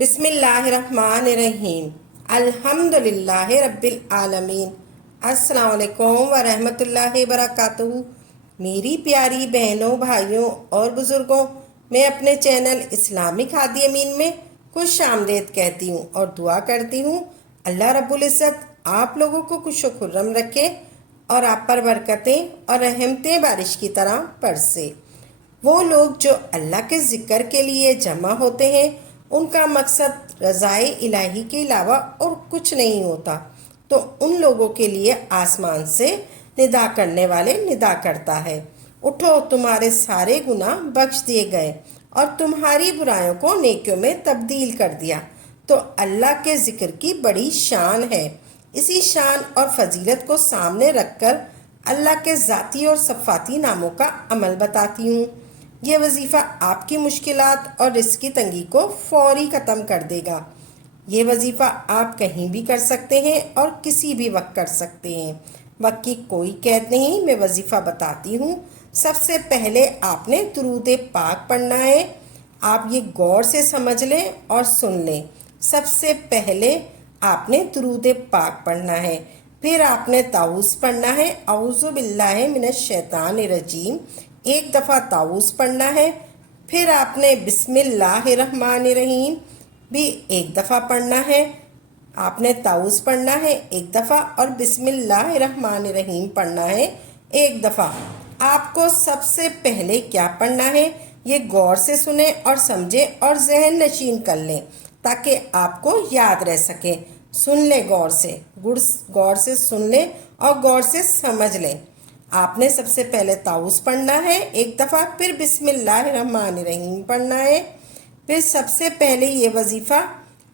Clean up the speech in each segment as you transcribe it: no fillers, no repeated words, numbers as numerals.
بسم اللہ الرحمن الرحیم الحمدللہ رب العالمین۔ السلام علیکم ورحمۃ اللہ وبرکاتہ۔ میری پیاری بہنوں، بھائیوں اور بزرگوں، میں اپنے چینل اسلامک ہادی امین میں خوش آمدید کہتی ہوں اور دعا کرتی ہوں اللہ رب العزت آپ لوگوں کو خوش و خرم رکھے اور آپ پر برکتیں اور رحمتیں بارش کی طرح برسے۔ وہ لوگ جو اللہ کے ذکر کے لیے جمع ہوتے ہیں، ان کا مقصد رضائے الہی کے علاوہ اور کچھ نہیں ہوتا، تو ان لوگوں کے لیے آسمان سے ندا کرنے والے ندا کرتا ہے، اٹھو تمہارے سارے گناہ بخش دیے گئے اور تمہاری برائیوں کو نیکیوں میں تبدیل کر دیا۔ تو اللہ کے ذکر کی بڑی شان ہے۔ اسی شان اور فضیلت کو سامنے رکھ کر اللہ کے ذاتی اور صفاتی ناموں کا عمل بتاتی ہوں۔ یہ وظیفہ آپ کی مشکلات اور رزق کی تنگی کو فوری ختم کر دے گا۔ یہ وظیفہ آپ کہیں بھی کر سکتے ہیں اور کسی بھی وقت کر سکتے ہیں۔ وقت کی کوئی قید نہیں، میں وظیفہ بتاتی ہوں۔ سب سے پہلے آپ نے درود پاک پڑھنا ہے۔ آپ یہ غور سے سمجھ لیں اور سن لیں۔ سب سے پہلے آپ نے درود پاک پڑھنا ہے، پھر آپ نے تعوذ پڑھنا ہے، اعوذ باللہ من الشیطان الرجیم، ایک دفعہ تعوذ پڑھنا ہے، پھر آپ نے بسم اللہ الرحمن الرحیم بھی ایک دفعہ پڑھنا ہے۔ آپ نے تعوذ پڑھنا ہے ایک دفعہ اور بسم اللہ الرحمن الرحیم پڑھنا ہے ایک دفعہ۔ آپ کو سب سے پہلے کیا پڑھنا ہے یہ غور سے سنیں اور سمجھیں اور ذہن نشین کر لیں تاکہ آپ کو یاد رہ سکے۔ سن لیں غور سے سن لیں اور غور سے سمجھ لیں۔ آپ نے سب سے پہلے تعوذ پڑھنا ہے ایک دفعہ، پھر بسم اللہ الرحمن الرحیم پڑھنا ہے، پھر سب سے پہلے یہ وظیفہ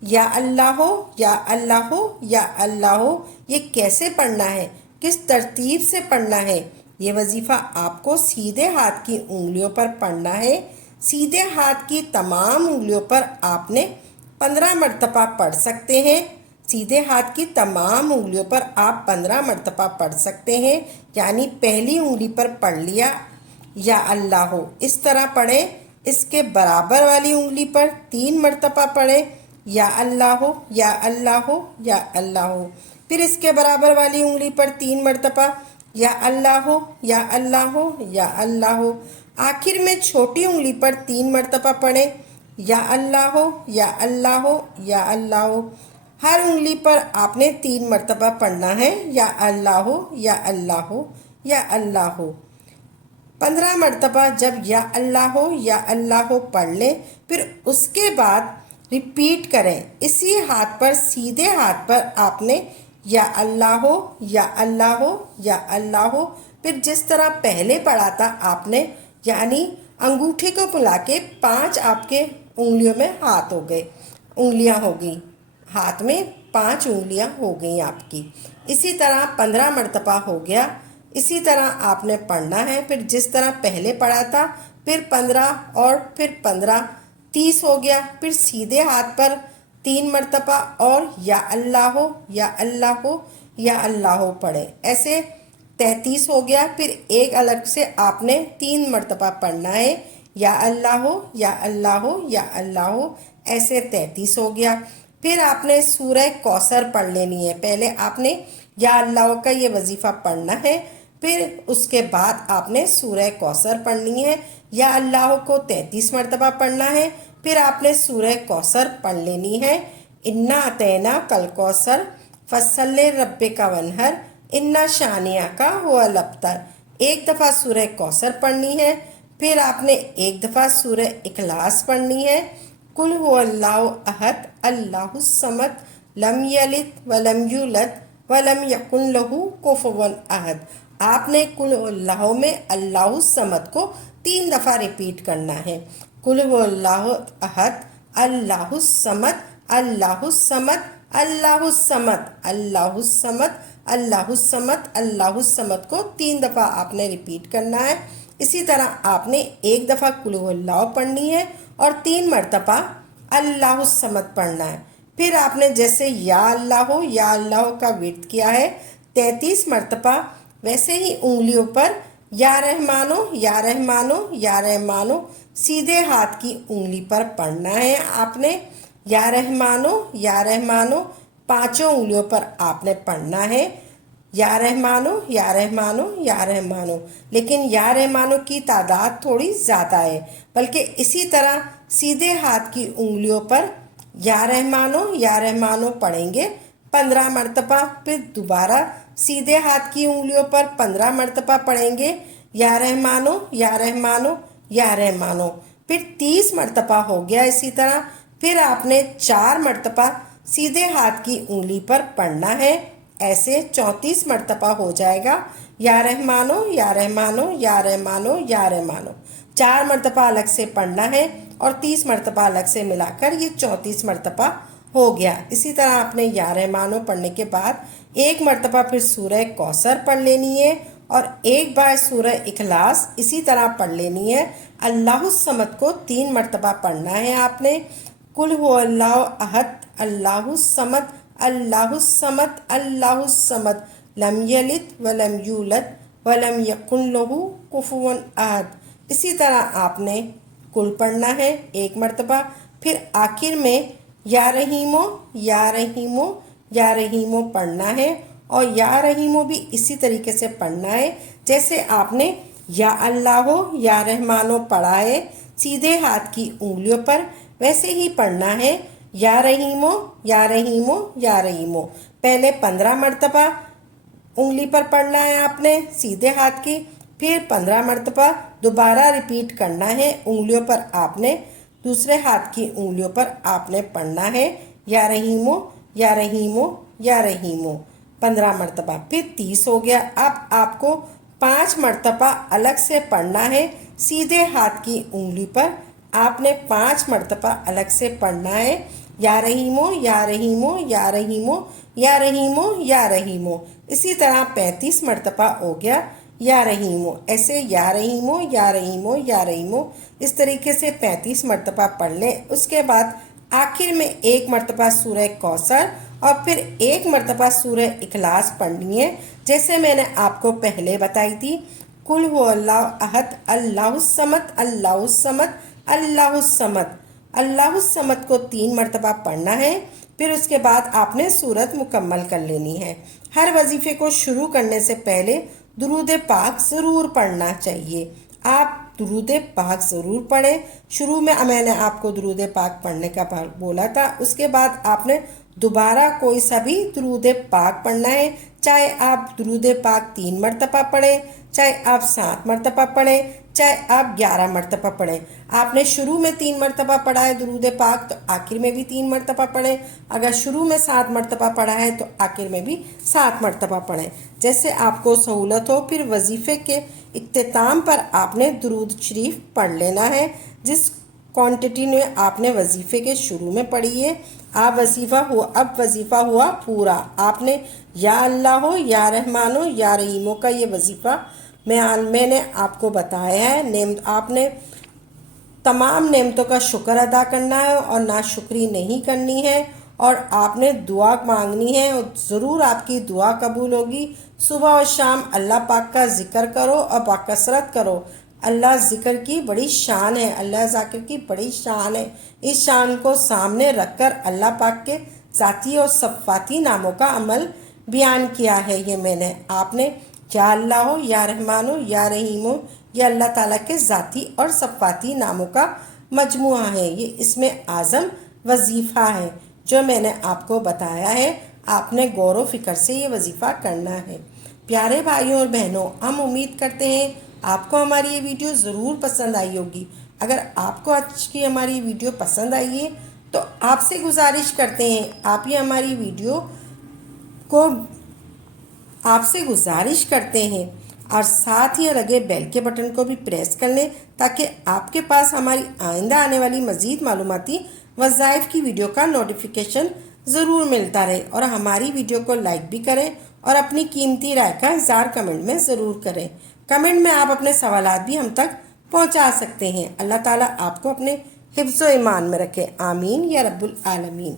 یا اللہ ہو یا اللہ ہو یا اللہ ہو، یہ کیسے پڑھنا ہے، کس ترتیب سے پڑھنا ہے۔ یہ وظیفہ آپ کو سیدھے ہاتھ کی انگلیوں پر پڑھنا ہے۔ سیدھے ہاتھ کی تمام انگلیوں پر آپ نے 15 مرتبہ پڑھ سکتے ہیں۔ سیدھے ہاتھ کی تمام انگلیوں پر آپ 15 مرتبہ پڑھ سکتے ہیں، یعنی پہلی انگلی پر پڑھ لیا یا اللہ ہو، اس طرح پڑھیں۔ اس کے برابر والی انگلی پر 3 مرتبہ پڑھیں یا اللہ ہو یا اللہ ہو یا اللہ ہو، پھر اس کے برابر والی انگلی پر 3 مرتبہ یا اللہ ہو یا اللہ ہو یا اللہ ہو، آخر میں چھوٹی انگلی پر 3 مرتبہ پڑھیں یا اللہ ہو یا اللہ ہو یا اللہ ہو۔ ہر انگلی پر آپ نے 3 مرتبہ پڑھنا ہے یا اللہ ہو یا اللہ ہو یا اللہ ہو۔ 15 مرتبہ جب یا اللہ ہو پڑھ لیں، پھر اس کے بعد ریپیٹ کریں۔ اسی ہاتھ پر، سیدھے ہاتھ پر آپ نے یا اللہ ہو یا اللہ ہو یا اللہ ہو، پھر جس طرح پہلے پڑھا تھا آپ نے، یعنی انگوٹھے کو ملا کے 5 آپ کے انگلیوں میں انگلیاں ہو گئیں، ہاتھ میں 5 انگلیاں ہو گئیں آپ کی۔ اسی طرح 15 مرتبہ ہو گیا۔ اسی طرح آپ نے پڑھنا ہے، پھر جس طرح پہلے پڑھا تھا، پھر 15 اور پھر 15، 30 ہو گیا۔ پھر سیدھے ہاتھ پر 3 مرتبہ اور یا اللہ ہو یا اللہ ہو یا اللہ ہو پڑھیں، ایسے 33 ہو گیا۔ پھر ایک الگ سے آپ نے 3 مرتبہ پڑھنا ہے، یا اللہ ہو یا اللہ ہو یا اللہ ہو، ایسے 33 ہو گیا۔ پھر آپ نے سورہ کوثر پڑھ لینی ہے۔ پہلے آپ نے یا اللہ کا یہ وظیفہ پڑھنا ہے، پھر اس کے بعد آپ نے سورہ کوثر پڑھنی ہے۔ یا اللہ کو 33 مرتبہ پڑھنا ہے، پھر آپ نے سورہ کوثر پڑھ لینی ہے۔ انا اعطینا کل کوثر فصلی ربک وانحر انا شانئک هو الابتر، ایک دفعہ سورہ کوثر پڑھنی ہے، پھر آپ نے ایک دفعہ سورہ اخلاص پڑھنی ہے۔ قل هو اللہ احد اللہ الصمد لم یلد ولم یولد ولم یکن لہ کفوا احد۔ آپ نے قل هو اللہ میں اللہ الصمد کو 3 دفعہ ریپیٹ کرنا ہے۔ قل هو اللہ احد اللہ الصمد اللہ الصمد اللہ الصمد اللہ الصمد اللہ الصمد اللہ الصمد کو 3 دفعہ آپ نے ریپیٹ کرنا ہے۔ اسی طرح آپ نے ایک دفعہ قل هو اللہ پڑھنی ہے اور 3 مرتبہ اللہ الصمد پڑھنا ہے۔ پھر آپ نے جیسے یا اللہ کا ورد کیا ہے 33 مرتبہ، ویسے ہی انگلیوں پر یا رحمانو یا رحمانو یا رحمانو سیدھے ہاتھ کی انگلی پر پڑھنا ہے آپ نے۔ یا رحمانو پانچوں انگلیوں پر آپ نے پڑھنا ہے، یا رحمانو یا رحمانو یا رحمانو، لیکن یا رحمانو کی تعداد تھوڑی زیادہ ہے، بلکہ اسی طرح سیدھے ہاتھ کی انگلیوں پر یا رحمانو پڑھیں گے 15 مرتبہ، پھر دوبارہ سیدھے ہاتھ کی انگلیوں پر 15 مرتبہ پڑھیں گے یا رحمانو یا رحمانو یا رحمانو، پھر 30 مرتبہ ہو گیا اسی طرح، پھر آپ نے 4 مرتبہ سیدھے ہاتھ کی انگلی پر پڑھنا ہے، ایسے 34 مرتبہ ہو جائے گا یا رحمانو یا رحمانو یا رحمانو یا رحمانو، 4 مرتبہ الگ سے پڑھنا ہے اور 30 مرتبہ الگ سے ملا کر یہ 34 مرتبہ ہو گیا۔ اسی طرح آپ نے یا رحمانو پڑھنے کے بعد ایک مرتبہ پھر سورہ کوثر پڑھ لینی ہے اور ایک بار سورہ اخلاص اسی طرح پڑھ لینی ہے۔ اللہ الصمد کو 3 مرتبہ پڑھنا ہے آپ نے، قل هو اللہ احد اللہ الصمد اللہ الصمد اللہ الصمد لم یلد ولم یولد ولم یکن لہ کفوا احد، اسی طرح آپ نے کل پڑھنا ہے 1 مرتبہ، پھر آخر میں یا رحیمو یا رحیمو یا رحیمو پڑھنا ہے، اور یا رحیمو بھی اسی طریقے سے پڑھنا ہے جیسے آپ نے یا اللہ یا رحمانو پڑھا ہے سیدھے ہاتھ کی انگلیوں پر، ویسے ہی پڑھنا ہے یا رحیمو یا رحیمو یا رحیمو، پہلے 15 مرتبہ انگلی پر پڑھنا ہے آپ نے سیدھے ہاتھ کی، پھر 15 مرتبہ دوبارہ ریپیٹ کرنا ہے انگلیوں پر، آپ نے دوسرے ہاتھ کی انگلیوں پر آپ نے پڑھنا ہے یا رحیمو یا رحیمو یا رحیمو 15 مرتبہ، پھر 30 ہو گیا۔ اب آپ کو 5 مرتبہ الگ سے پڑھنا ہے سیدھے ہاتھ کی انگلی پر، آپ نے 5 مرتبہ الگ سے پڑھنا ہے یا رحیمو یا رحیمو یا رحیمو یا رحیمو یا رحیمو، اسی طرح 35 مرتبہ ہو گیا یا رحیمو، ایسے یا رحیمو یا رحیمو یا رحیمو اس طریقے سے 35 مرتبہ پڑھ لیں۔ اس کے بعد آخر میں 1 مرتبہ سورہ کوثر اور پھر 1 مرتبہ سورہ اخلاص پڑھنی ہے جیسے میں نے آپ کو پہلے بتائی تھی، قل هو اللہ احد اللہ الصمد اللہ الصمد اللہ الصمد، اللہ الصمد کو 3 مرتبہ پڑھنا ہے، پھر اس کے بعد آپ نے سورت مکمل کر لینی ہے۔ ہر وظیفے کو شروع کرنے سے پہلے درود پاک ضرور پڑھنا چاہیے، آپ درود پاک ضرور پڑھیں۔ شروع میں نے آپ کو درود پاک پڑھنے کا بولا تھا، اس کے بعد آپ نے دوبارہ کوئی سا بھی درود پاک پڑھنا ہے، چاہے آپ درود پاک 3 مرتبہ پڑھیں، چاہے آپ 7 مرتبہ پڑھیں، چاہے آپ 11 مرتبہ پڑھیں۔ آپ نے شروع میں 3 مرتبہ پڑھا ہے درود پاک تو آخر میں بھی 3 مرتبہ پڑھیں، اگر شروع میں 7 مرتبہ پڑھا ہے تو آخر میں بھی 7 مرتبہ پڑھیں، جیسے آپ کو سہولت ہو۔ پھر وظیفے کے اختتام پر آپ نے درود شریف پڑھ لینا ہے جس کوانٹٹی میں آپ نے وظیفے کے شروع میں پڑھی ہے۔ اب وظیفہ ہوا پورا، آپ نے یا اللہ ہو یا رحمانو یا رحیمو کا یہ وظیفہ میں نے آپ کو بتایا ہے۔ آپ نے تمام نعمتوں کا شکر ادا کرنا ہے اور ناشکری نہیں کرنی ہے، اور آپ نے دعا مانگنی ہے اور ضرور آپ کی دعا قبول ہوگی۔ صبح اور شام اللہ پاک کا ذکر کرو اور باکثرت کرو، اللہ ذکر کی بڑی شان ہے، اللہ ذاکر کی بڑی شان ہے، اس شان کو سامنے رکھ کر اللہ پاک کے ذاتی اور صفاتی ناموں کا عمل بیان کیا ہے۔ یہ میں نے آپ نے یا اللہ ہو یا رحمانو یا رحیمو، یہ اللہ تعالیٰ کے ذاتی اور صفاتی ناموں کا مجموعہ ہے، یہ اسم اعظم وظیفہ ہے جو میں نے آپ کو بتایا ہے۔ آپ نے غور و فکر سے یہ وظیفہ کرنا ہے۔ پیارے بھائیوں اور بہنوں، ہم امید کرتے ہیں آپ کو ہماری یہ ویڈیو ضرور پسند آئی ہوگی۔ اگر آپ کو آج کی ہماری ویڈیو پسند آئی ہے تو آپ سے گزارش کرتے ہیں آپ یہ ہماری ویڈیو کو اور ساتھ ہی لگے بیل کے بٹن کو بھی پریس کر لیں تاکہ آپ کے پاس ہماری آئندہ آنے والی مزید معلوماتی وظائف کی ویڈیو کا نوٹیفیکیشن ضرور ملتا رہے، اور ہماری ویڈیو کو لائک بھی کریں اور اپنی قیمتی رائے کا اظہار کمنٹ میں ضرور کریں۔ کمنٹ میں آپ اپنے سوالات بھی ہم تک پہنچا سکتے ہیں۔ اللہ تعالیٰ آپ کو اپنے حفظ و ایمان میں رکھے، آمین یا رب العالمین۔